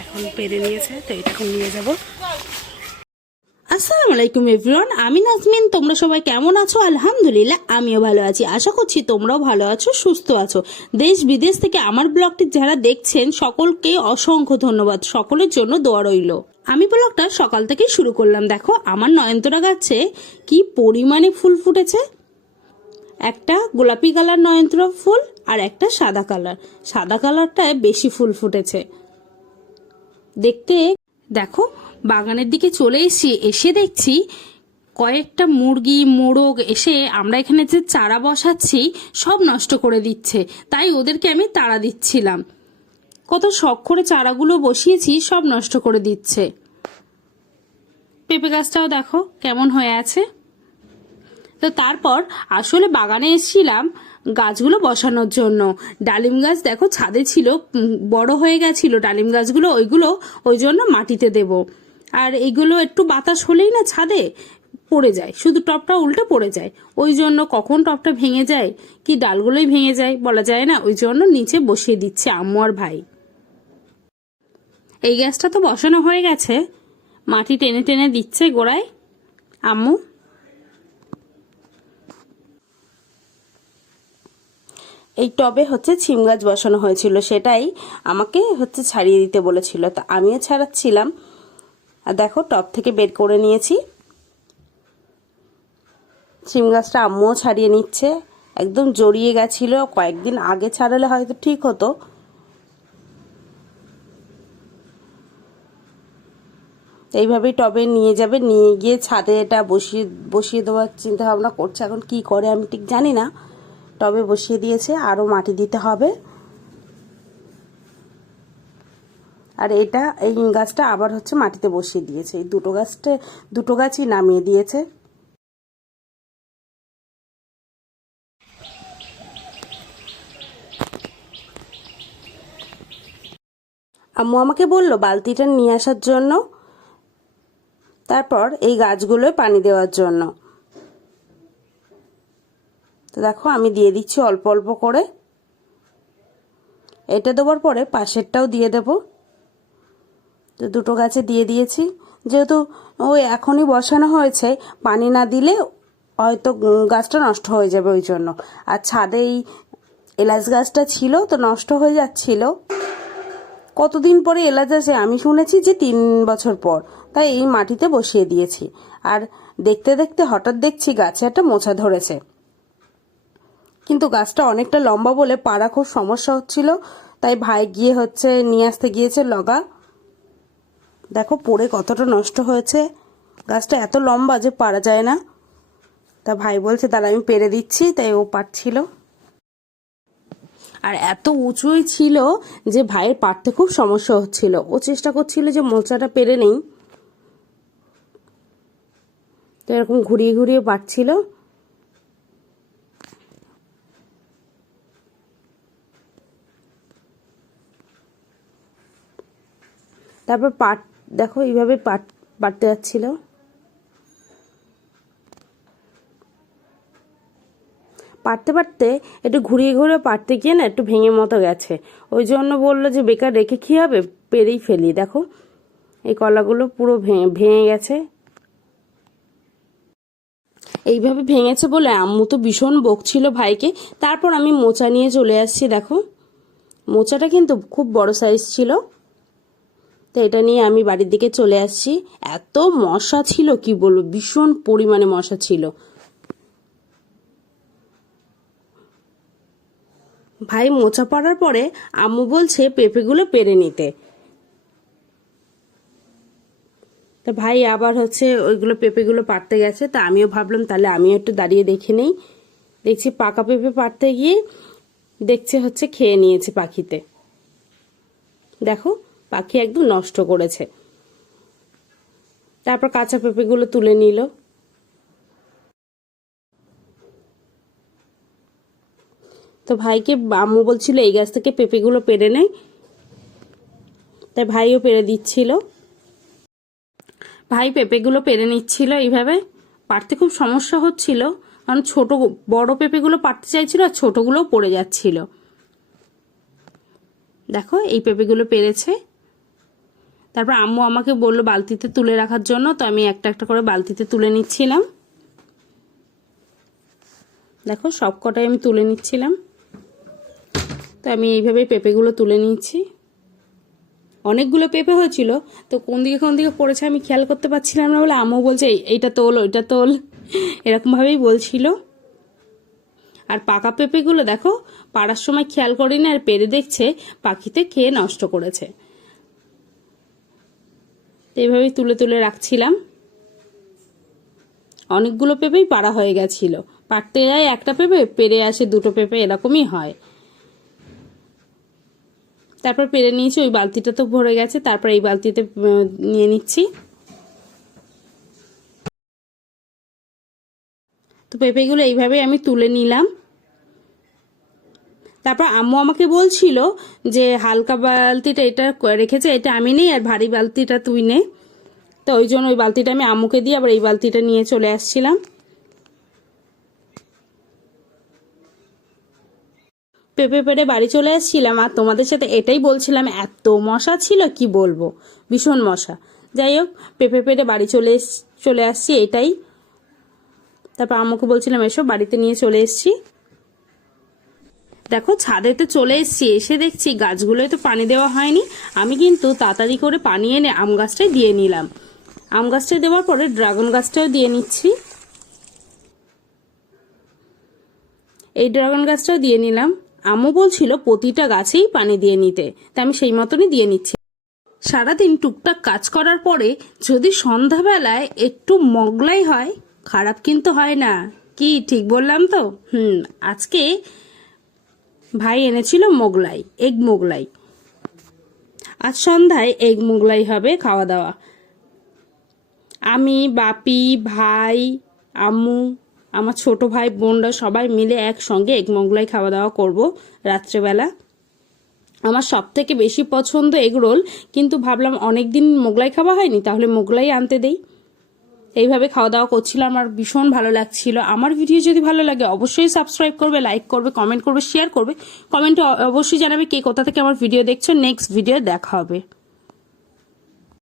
এখন পেরে নিয়েছে, তো এটা এখন নিয়ে যাব। আসসালামু আলাইকুম এভরিওয়ান, আমি নাজমিন। তোমরা সবাই কেমন আছো? আলহামদুলিল্লাহ আমিও ভালো আছি। আশা করছি তোমরাও ভালো আছো, সুস্থ আছো। দেশ বিদেশ থেকে আমার ব্লগটি যারা দেখছেন সকলকে অসংখ্য ধন্যবাদ। সকলের জন্য দোয়া রইল। আমি ব্লগটা সকাল থেকে শুরু করলাম। দেখো আমার নয়নতারা গাছে কি পরিমাণে ফুল ফুটেছে। একটা গোলাপি কালার নয়নতারা ফুল আর একটা সাদা কালার। সাদা কালারটায় বেশি ফুল ফুটেছে দেখতে। দেখো বাগানের দিকে চলে এসে দেখছি কয়েকটা মুরগি মোরগ এসে আমরা এখানে যে চারা বসাচ্ছি সব নষ্ট করে দিচ্ছে। তাই ওদেরকে আমি তাড়া দিচ্ছিলাম। কত শখ করে চারাগুলো বসিয়েছি, সব নষ্ট করে দিচ্ছে। পেঁপে গাছটাও দেখো কেমন হয়ে আছে। তো তারপর আসলে বাগানে এসেছিলাম গাছগুলো বসানোর জন্য। ডালিম গাছ দেখো ছাদে ছিল, বড় হয়ে গেছিল ডালিম গাছগুলো, ওই জন্য মাটিতে দেব। আর এইগুলো একটু বাতাস হলেই না ছাদে পড়ে যায়, শুধু টপটা উল্টে পড়ে যায়। ওই জন্য কখন টপটা ভেঙে যায় কি ডালগুলোই ভেঙে যায় বলা যায় না, ওই জন্য নিচে বসিয়ে দিচ্ছে আম্মু আর ভাই। এই গাছটা তো বসানো হয়ে গেছে, মাটি টেনে টেনে দিচ্ছে গোড়ায় আম্মু। এই টবে হচ্ছে ছিম গাছ বসানো হয়েছিল, সেটাই আমাকে হচ্ছে ছাড়িয়ে দিতে বলেছিল, তা আমিও ছাড়াচ্ছিলাম। আর দেখো টব থেকে বের করে নিয়েছি। ছিম গাছটা আম্মুও ছাড়িয়ে নিচ্ছে, একদম জড়িয়ে গেছিল। কয়েকদিন আগে ছাড়ালে হয়তো ঠিক হতো। এইভাবেই টবে নিয়ে যাবে, নিয়ে গিয়ে ছাদে এটা বসিয়ে দেওয়ার চিন্তা ভাবনা করছে। এখন কি করে আমি ঠিক জানি না। টবে বসিয়ে দিয়েছে, আরও মাটি দিতে হবে। আর এই গাছটা আবার হচ্ছে মাটিতে বসিয়ে দিয়েছে। এই দুটো গাছই নামিয়ে দিয়েছে। আম্মু আমাকে বললো বালতিটা নিয়ে আসার জন্য, তারপর এই গাছগুলোয় পানি দেওয়ার জন্য। তো দেখো আমি দিয়ে দিচ্ছি অল্প অল্প করে। এটা দেওয়ার পরে পাশেরটাও দিয়ে দেব। তো দুটো গাছে দিয়ে দিয়েছি। যেহেতু ওই এখনই বসানো হয়েছে, পানি না দিলে হয়তো গাছটা নষ্ট হয়ে যাবে, ওই জন্য। আর ছাদে এই এলাচ গাছটা ছিল, তো নষ্ট হয়ে যাচ্ছিল। কতদিন পরে এলাচ আছে আমি শুনেছি যে 3 বছর পর, তাই এই মাটিতে বসিয়ে দিয়েছি। আর দেখতে দেখতে হঠাৎ দেখছি গাছে একটা মোচা ধরেছে। কিন্তু গাছটা অনেকটা লম্বা বলে পাড়া খুব সমস্যা হচ্ছিল, তাই ভাই গিয়ে হচ্ছে নিয়ে আসতে গিয়েছে লগা। দেখো পড়ে কতটা নষ্ট হয়েছে। গাছটা এত লম্বা যে পারা যায় না। তা ভাই বলছে তাহলে আমি পেরে দিচ্ছি, তাই ও পারছিল। আর এত উঁচুই ছিল যে ভাইয়ের পারতে খুব সমস্যা হচ্ছিল। ও চেষ্টা করছিল যে মোচাটা পেরে নেই, তো এরকম ঘুরিয়ে ঘুরিয়ে পারছিল। তারপর দেখো এইভাবে পারতে যাচ্ছিল। পারতে পারতে একটু ঘুরিয়ে ঘুরিয়ে পারতে গিয়ে না একটু ভেঙে মতো গেছে। ওই জন্য বললো যে বেকার রেখে কী হবে, পেরেই ফেলি। দেখো এই কলাগুলো পুরো ভেঙে গেছে। এইভাবে ভেঙেছে বলে আম্মু তো ভীষণ বকছিল ভাইকে। তারপর আমি মোচা নিয়ে চলে আসছি। দেখো মোচাটা কিন্তু খুব বড় সাইজ ছিল, তো এটা নিয়ে আমি বাড়ির দিকে চলে আসছি। এত মশা ছিল কি বলবো, ভীষণ পরিমাণে মশা ছিল। ভাই মোচা পড়ার পরে আম্মু বলছে পেঁপেগুলো পেরে নিতে। তা ভাই আবার হচ্ছে ওইগুলো পেঁপেগুলো পাড়তে গেছে। তা আমিও ভাবলাম তাহলে আমিও একটু দাঁড়িয়ে দেখে নেই। দেখছি পাকা পেঁপে পাড়তে গিয়ে দেখছে হচ্ছে খেয়ে নিয়েছে পাখিতে। দেখো পাখি একদম নষ্ট করেছে। তারপর কাঁচা পেঁপেগুলো তুলে নিল। তো ভাইকে আম্মু বলছিল এই গাছ থেকে পেঁপেগুলো পেরে নেয়, তাই ভাইও পেরে দিচ্ছিল। ভাই পেঁপেগুলো পেরে নিচ্ছিল। এইভাবে পারতে খুব সমস্যা হচ্ছিল, কারণ বড় পেঁপেগুলো পারতে চাইছিল আর ছোটগুলোও পড়ে যাচ্ছিল। দেখো এই পেঁপেগুলো পেরেছে। তারপর আম্মু আমাকে বললো বালতিতে তুলে রাখার জন্য, তো আমি একটা একটা করে বালতিতে তুলে নিচ্ছিলাম। দেখো সব কটাই আমি তুলে নিচ্ছিলাম। তো আমি এইভাবেই পেঁপেগুলো তুলে নিচ্ছি। অনেকগুলো পেঁপে হয়েছিল, তো কোন দিকে পড়েছে আমি খেয়াল করতে পারছিলাম না বলে আম্মু বলছে এইটা তোল ওইটা তোল, এরকমভাবেই বলছিল। আর পাকা পেঁপেগুলো দেখো পাড়ার সময় খেয়াল করিনি, আর পেরে দেখছে পাখিতে খেয়ে নষ্ট করেছে। এইভাবেই তুলে তুলে রাখছিলাম। অনেকগুলো পেঁপেই পাড়া হয়ে গেছিল, পাড়তে যায় একটা পেঁপে, পেরে আসে দুটো পেঁপে, এরকমই হয়। তারপর পেরে নিয়েছি, ওই বালতিটা তো ভরে গেছে, তারপর এই বালতিতে নিয়ে নিচ্ছি। তো পেঁপেগুলো এইভাবেই আমি তুলে নিলাম। তারপর আম্মু আমাকে বলছিল যে হালকা বালতিটা এটা রেখেছে, এটা আমি নেই, আর ভারী বালতিটা তুই নে। তো ওই জন্য ওই বালতিটা আমি আম্মুকে দিয়ে আবার এই বালতিটা নিয়ে চলে আসছিলাম। পেঁপে পেড়ে বাড়ি চলে আসছিলাম, আর তোমাদের সাথে এটাই বলছিলাম, এত মশা ছিল কি বলবো, ভীষণ মশা। যাই হোক, পেঁপে পেড়ে বাড়ি চলে আসছি এটাই। তারপর আম্মুকে বলছিলাম এসব, বাড়িতে নিয়ে চলে এসছি। দেখো ছাদেতে চলে এসছি, এসে দেখছি গাছগুলোয় তো পানি দেওয়া হয়নি। আমি কিন্তু তাড়াতাড়ি করে পানি এনে আম গাছটাই দিয়ে নিলাম। আম গাছটায় দেওয়ার পরে ড্রাগন গাছটাও দিয়ে নিচ্ছি। এই ড্রাগন গাছটাও দিয়ে নিলাম। আম্মু বলছিল প্রতিটা গাছেই পানি দিয়ে নিতে, তা আমি সেই মতনই দিয়ে নিচ্ছি। সারাদিন টুকটাক কাজ করার পরে যদি সন্ধ্যাবেলায় একটু মোগলাই হয়, খারাপ কিন্তু হয় না। কি ঠিক বললাম তো? আজকে ভাই এনেছিল মোগলাই, এগ মোগলাই। আজ সন্ধ্যায় এগ মোগলাই হবে খাওয়া দাওয়া। আমি, বাপি, ভাই, আম্মু, আমার ছোট ভাই বোনরা সবাই মিলে একসঙ্গে এগ মোগলাই খাওয়া দাওয়া করব রাত্রেবেলা। আমার সব থেকে বেশি পছন্দ এগ রোল, কিন্তু ভাবলাম অনেকদিন মোগলাই খাওয়া হয়নি, তাহলে মোগলাই আনতে দেই। এইভাবে খাওয়া দাওয়া করছিলাম, আমার ভীষণ ভালো লাগছিল। আমার ভিডিও যদি ভালো লাগে অবশ্যই সাবস্ক্রাইব করবে, লাইক করবে, কমেন্ট করবে, শেয়ার করবে। কমেন্টে অবশ্যই জানাবে কে কোথা থেকে আমার ভিডিও দেখছো। নেক্সট ভিডিও দেখা হবে।